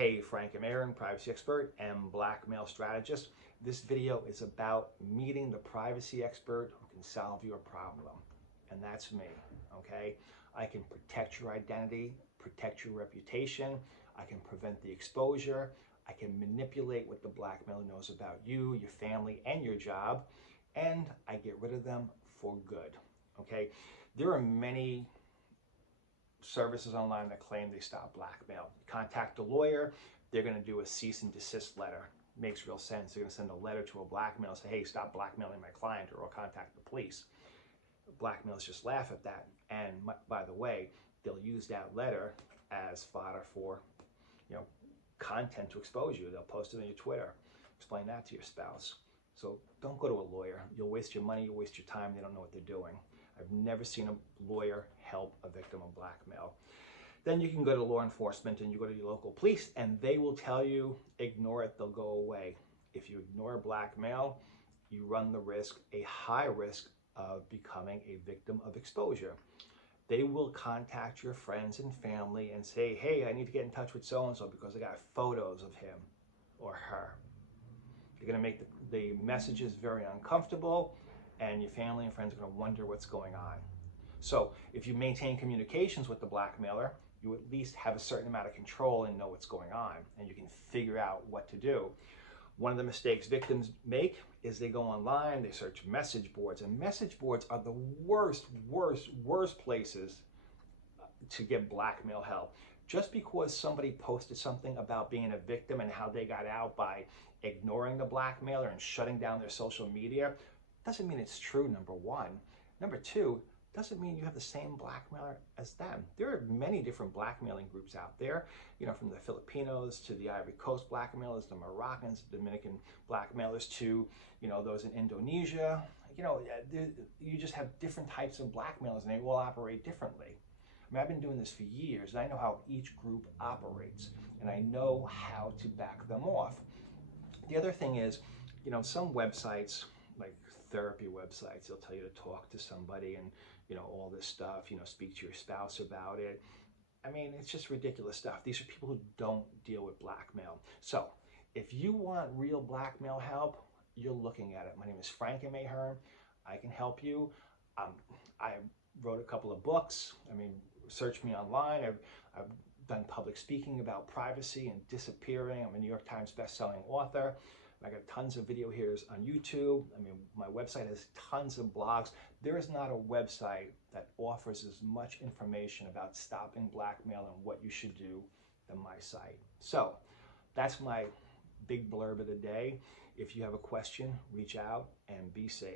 Hey, Frank, I'm Ahearn, privacy expert and blackmail strategist. This video is about meeting the privacy expert who can solve your problem. And that's me, okay? I can protect your identity, protect your reputation. I can prevent the exposure. I can manipulate what the blackmailer knows about you, your family, and your job. And I get rid of them for good, okay? There are many services online that claim they stop blackmail. You contact a lawyer, they're going to do a cease and desist letter. Makes real sense. They're going to send a letter to a blackmailer and say, hey, stop blackmailing my client, or I'll contact the police. Blackmailers just laugh at that. And by the way, they'll use that letter as fodder for, content to expose you. They'll post it on your Twitter. Explain that to your spouse. So don't go to a lawyer. You'll waste your money, you'll waste your time. They don't know what they're doing. I've never seen a lawyer help a victim of blackmail. Then you can go to law enforcement and you go to your local police and they will tell you, ignore it, they'll go away. If you ignore blackmail, you run the risk, a high risk of becoming a victim of exposure. They will contact your friends and family and say, hey, I need to get in touch with so-and-so because I got photos of him or her. You're going to make the messages very uncomfortable, and your family and friends are going to wonder what's going on. So if you maintain communications with the blackmailer, you at least have a certain amount of control and know what's going on, and you can figure out what to do. One of the mistakes victims make is they go online, they search message boards, and message boards are the worst places to get blackmail help. Just because somebody posted something about being a victim and how they got out by ignoring the blackmailer and shutting down their social media, doesn't mean it's true, number one. Number two, doesn't mean you have the same blackmailer as them. There are many different blackmailing groups out there, from the Filipinos to the Ivory Coast blackmailers, the Moroccans, the Dominican blackmailers to, those in Indonesia. You just have different types of blackmailers and they all operate differently. I mean, I've been doing this for years and I know how each group operates and I know how to back them off. The other thing is, some websites, like therapy websites, they'll tell you to talk to somebody and, all this stuff, speak to your spouse about it. I mean, it's just ridiculous stuff. These are people who don't deal with blackmail. So if you want real blackmail help, you're looking at it. My name is Frank M. Ahearn. I can help you. I wrote a couple of books. I mean, search me online. I've done public speaking about privacy and disappearing. I'm a New York Times best-selling author. I got tons of video here on YouTube. I mean, my website has tons of blogs. There is not a website that offers as much information about stopping blackmail and what you should do than my site. So that's my big blurb of the day. If you have a question, reach out and be safe.